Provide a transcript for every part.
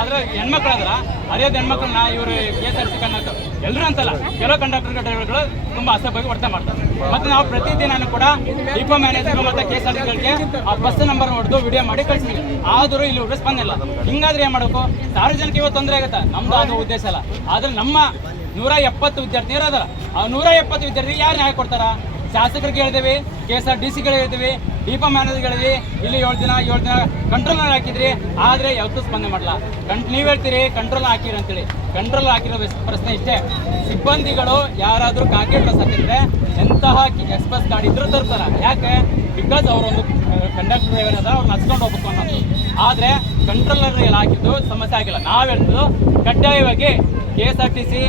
ಆದ್ರೆ ಹೆಣ್ಮಕ್ಳು ಅದ್ರ ಹೆಣ್ಮಕ್ಳು ಹೆಣ್ಮಕ್ಳನ್ನ ಇವರು K S R C conductor ಎಲ್ಲರೂ ಅಂತಲ್ಲ ಕೆಲವು ಕಂಡಕ್ಟರ್ ಡ್ರೈವರ್ಗಳು ತುಂಬಾ ಅಸಭ್ಯವಾಗಿ ವರ್ತನೆ ಮಾಡ್ತಾರೆ. ಮತ್ತೆ ನಾವು ಪ್ರತಿದಿನ ಕೂಡ ಡಿಪೋ ಮ್ಯಾನೇಜರ್ ಮತ್ತೆ ಕೆ ಎಸ್ ಆರ್ ಸಿಗಳಿಗೆ ಆ ಬಸ್ ನಂಬರ್ ಹೊಡೆದು ವಿಡಿಯೋ ಮಾಡಿ ಕಳಿಸ್ತೀವಿ. ಆದರೂ ಇಲ್ಲಿ ರೆಸ್ಪಾನ್ಸ್ ಇಲ್ಲ ಹಿಂಗಾದ್ರೆ ಏನ್ ಮಾಡಬೇಕು? ಸಾರ್ವಜನಿಕ ಇವತ್ತು ತೊಂದರೆ ಆಗುತ್ತೆ. ನಮ್ದು ಅದು ಉದ್ದೇಶ ಅಲ್ಲ. ಆದ್ರೆ ನಮ್ಮ ನೂರ ಎಪ್ಪತ್ತು ವಿದ್ಯಾರ್ಥಿ ಅದರ ಆ ನೂರ ಎಪ್ಪತ್ತು ವಿದ್ಯಾರ್ಥಿ ಯಾರು ನ್ಯಾಯ ಕೊಡ್ತಾರ? ಶಾಸಕರಿಗೆ ಹೇಳಿದೇವಿ ಕೆ ಎಸ್ ಆರ್ ಡಿ ಸಿಗಳು ಹೇಳಿದ್ವಿ ಡಿಪೋ ಮ್ಯಾನೇಜರ್ಗಳಲ್ಲಿ ಇಲ್ಲಿ ಏಳು ದಿನ ಏಳು ದಿನ ಕಂಟ್ರೋಲರ್ ಹಾಕಿದ್ರಿ, ಆದರೆ ಯಾವತ್ತೂ ಸ್ಪಂದನೆ ಮಾಡಲ್ಲ ಕಂ ನೀವು ಹೇಳ್ತೀರಿ ಕಂಟ್ರೋಲ್ ಹಾಕಿರಿ ಅಂತೇಳಿ. ಕಂಟ್ರೋಲ್ ಹಾಕಿರೋ ಪ್ರಶ್ನೆ ಇಷ್ಟೇ. ಸಿಬ್ಬಂದಿಗಳು ಯಾರಾದರೂ ಕಾಕಿ ಡ್ರೆಸ್ ಹಾಕಿದ್ರೆ ಎಂತಹ ಎಕ್ಸ್ಪ್ರೆಸ್ ಗಾಡಿ ಇದ್ರೂ ತರ್ತಾರ. ಯಾಕೆ? ಬಿಕಾಸ್ ಅವರೊಂದು ಕಂಡಕ್ಟರ್ ಡ್ರೈವರ್ ಅದ ಅವ್ರನ್ನ ಹಚ್ಕೊಂಡು ಹೋಗ್ಬೇಕು ಅನ್ನೋದು. ಆದರೆ ಕಂಟ್ರೋಲರ್ ಹಾಕಿದ್ದು ಸಮಸ್ಯೆ ಆಗಿಲ್ಲ. ನಾವು ಹೇಳ್ತಿದ್ದು ಕಡ್ಡಾಯವಾಗಿ K S R T C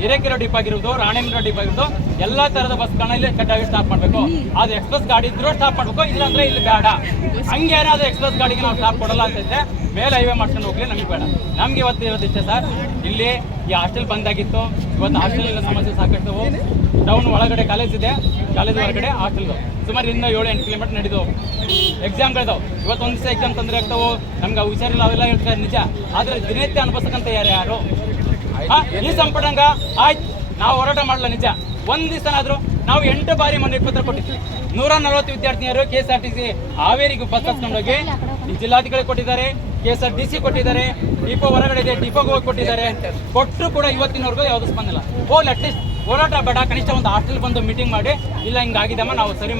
Hirekere drip ಆಗಿರೋದು, ರಾಣೇಂದ್ರ ಡಿಪ್ ಆಗಿರೋದು, ಎಲ್ಲಾ ತರದ ಬಸ್ಗಳನ್ನ ಇಲ್ಲಿ ಕಡ್ಡಾಯ ಸ್ಟಾಪ್ ಮಾಡಬೇಕು. ಅದು ಎಕ್ಸ್ಪ್ರೆಸ್ ಗಾಡಿ ಇದ್ರೂ ಸ್ಟಾಪ್ ಮಾಡಬೇಕು, ಇಲ್ಲಾಂದ್ರೆ ಇಲ್ಲಿ ಬೇಡ. ಹಂಗೆ ಏನಾದ್ರು ಎಕ್ಸ್ಪ್ರೆಸ್ ಗಾಡಿಗೆ ನಾವು ಸ್ಟಾಪ್ ಕೊಡಲ್ಲ ಅಂತ ಇದ್ರೆ ಮೇಲೆ ಹೈವೇ ಮಾಡ್ಕೊಂಡು ಹೋಗ್ಲಿ, ನಮಗೆ ಬೇಡ. ನಮ್ಗೆ ಇವತ್ತು ಇವತ್ತು ಇಷ್ಟೇ ಸರ್, ಇಲ್ಲಿ ಈ ಹಾಸ್ಟೆಲ್ ಬಂದಾಗಿತ್ತು. ಇವತ್ತು ಹಾಸ್ಟೆಲ್ ಸಮಸ್ಯೆ ಸಾಕಷ್ಟು. ಟೌನ್ ಒಳಗಡೆ ಕಾಲೇಜ್ ಇದೆ ಕಾಲೇಜ್ ಹೊರಗಡೆ ಹಾಸ್ಟೆಲ್ ಸುಮಾರು ಇಂದ ಏಳು ಎಂಟು ಕಿಲೋಮೀಟರ್ ನಡೆದು ಎಕ್ಸಾಮ್ಗಳಿದಾವೆ ಇವತ್ತು ಒಂದು ದಿವಸ ಎಕ್ಸಾಮ್ ತೊಂದರೆ ಆಗ್ತಾವೆ? ನಮ್ಗೆ ಹುಷಾರಿಲ್ಲ ಅವೆಲ್ಲ ಹೇಳ್ತಾರೆ, ನಿಜ. ಆದ್ರೆ ದಿನನಿತ್ಯ ಅನುಭವಿಸಕ್ಕಂತ ಯಾರು ಯಾರು? ಈ ಸಂಪುಟಂಗ ಆಯ್ತು. ನಾವು ಹೋರಾಟ ಮಾಡಲ್ಲ ನಿಜ. ಒಂದ್ ಆದ್ರೂ ನಾವು ಎಂಟು ಬಾರಿ ಮನೆ ಪತ್ರ ಕೊಟ್ಟಿದ್ವಿ. ನೂರ ನಲವತ್ತು ವಿದ್ಯಾರ್ಥಿನಿಯರು K S R T C ಹಾವೇರಿಗೆ bus ಹಚ್ಕೊಂಡೋಗಿ ಜಿಲ್ಲಾಧಿಕಾರಿ ಕೊಟ್ಟಿದ್ದಾರೆ K S R D C ಕೊಟ್ಟಿದ್ದಾರೆ, ಡಿಪೋ ಹೊರಗಡೆ ಇದೆ ಡಿಪೋಗೆ ಹೋಗಿ ಕೊಟ್ಟಿದ್ದಾರೆ. ಕೊಟ್ಟರು ಕೂಡ ಇವತ್ತಿನವರೆಗೂ ಯಾವುದು ಸ್ಪಂದಿಲ್ಲ. ಹೋಗ್ಲಿ ಅಟ್ಲೀಸ್ಟ್ ಹೋರಾಟ ಬೇಡ, ಕನಿಷ್ಠ ಒಂದು ಹಾಸ್ಟೆಲ್ ಬಂದು ಮೀಟಿಂಗ್ ಮಾಡಿ. ಇಲ್ಲ, ಹಿಂಗಾಗಿದಮ್ಮ, ನಾವು ಸರಿ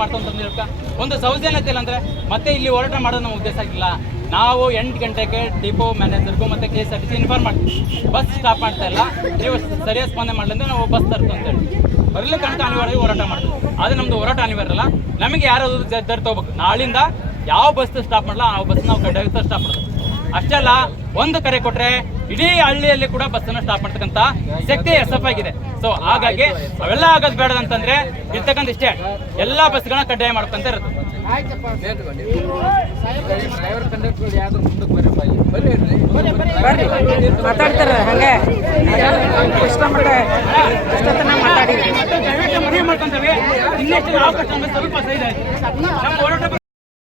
ಹೇಳ್ಕ ಒಂದು ಸೌಜನ್ಯತೆ ಇಲ್ಲ ಅಂದ್ರೆ ಮತ್ತೆ ಇಲ್ಲಿ ಹೋರಾಟ ಮಾಡೋದು ನಮ್ಮ ಉದ್ದೇಶ ಆಗಿಲ್ಲ. ನಾವು ಎಂಟು ಗಂಟೆಗೆ ಡಿಪೋ ಮ್ಯಾನೇಜರ್ಗೂ ಮತ್ತು K S R T C inform ಮಾಡ್ತೀವಿ. ಬಸ್ ಸ್ಟಾಪ್ ಮಾಡ್ತಾ ಇಲ್ಲ. ನೀವು ಸರಿಯಾಗಿ ಸ್ಪಂದನೆ ಮಾಡಲಿಂದ ನಾವು ಬಸ್ ತರ್ತು ಅಂತೇಳಿ ಬರ್ಲಿಕ್ಕಂತ ಅನಿವಾರ್ಯ ಹೋರಾಟ ಮಾಡ್ತೀವಿ. ಅದು ನಮ್ದು ಹೋರಾಟ ಅನಿವಾರ್ಯ ಅಲ್ಲ. ನಮಗೆ ಯಾರಾದರೂ ಜವಾಬ್ದಾರಿ ತೊಗೋಬೇಕು. ನಾಳಿಂದ ಯಾವ ಬಸ್ ಸ್ಟಾಪ್ ಮಾಡಲ್ಲ ಆ ಬಸ್ ನಾವು ಕಡ್ಡಾಯ ಸ್ಟಾಪ್ ಮಾಡೋದು ಅಷ್ಟೇ ಅಲ್ಲ, ಒಂದು ಕರೆ ಕೊಟ್ರೆ ಇಡೀ ಹಳ್ಳಿಯಲ್ಲಿ ಕೂಡ ಬಸ್ಸನ್ನು ಸ್ಟಾಪ್ ಮಾಡ್ತಕ್ಕಂತ ಶಕ್ತಿ ಎಸ್ ಎಫ್ ಆಗಿದೆ. ಸೊ ಹಾಗಾಗಿ ಅವೆಲ್ಲ ಆಗೋದು ಬೇಡದಂತಂದ್ರೆ ಇರ್ತಕ್ಕಂಥ ಇಷ್ಟೇ ಎಲ್ಲಾ ಬಸ್ಗಳನ್ನ ಕಡ್ಡಾಯ ಮಾಡ್ಕೊಂತ ಇರುತ್ತೆ ಮಾತಾಡ್ತಾರ ಹಂಗೆ? ಇನ್ನೆಷ್ಟು ನಾವು ಸ್ವಲ್ಪ ಸೈಡ್ ಆಯ್ತು.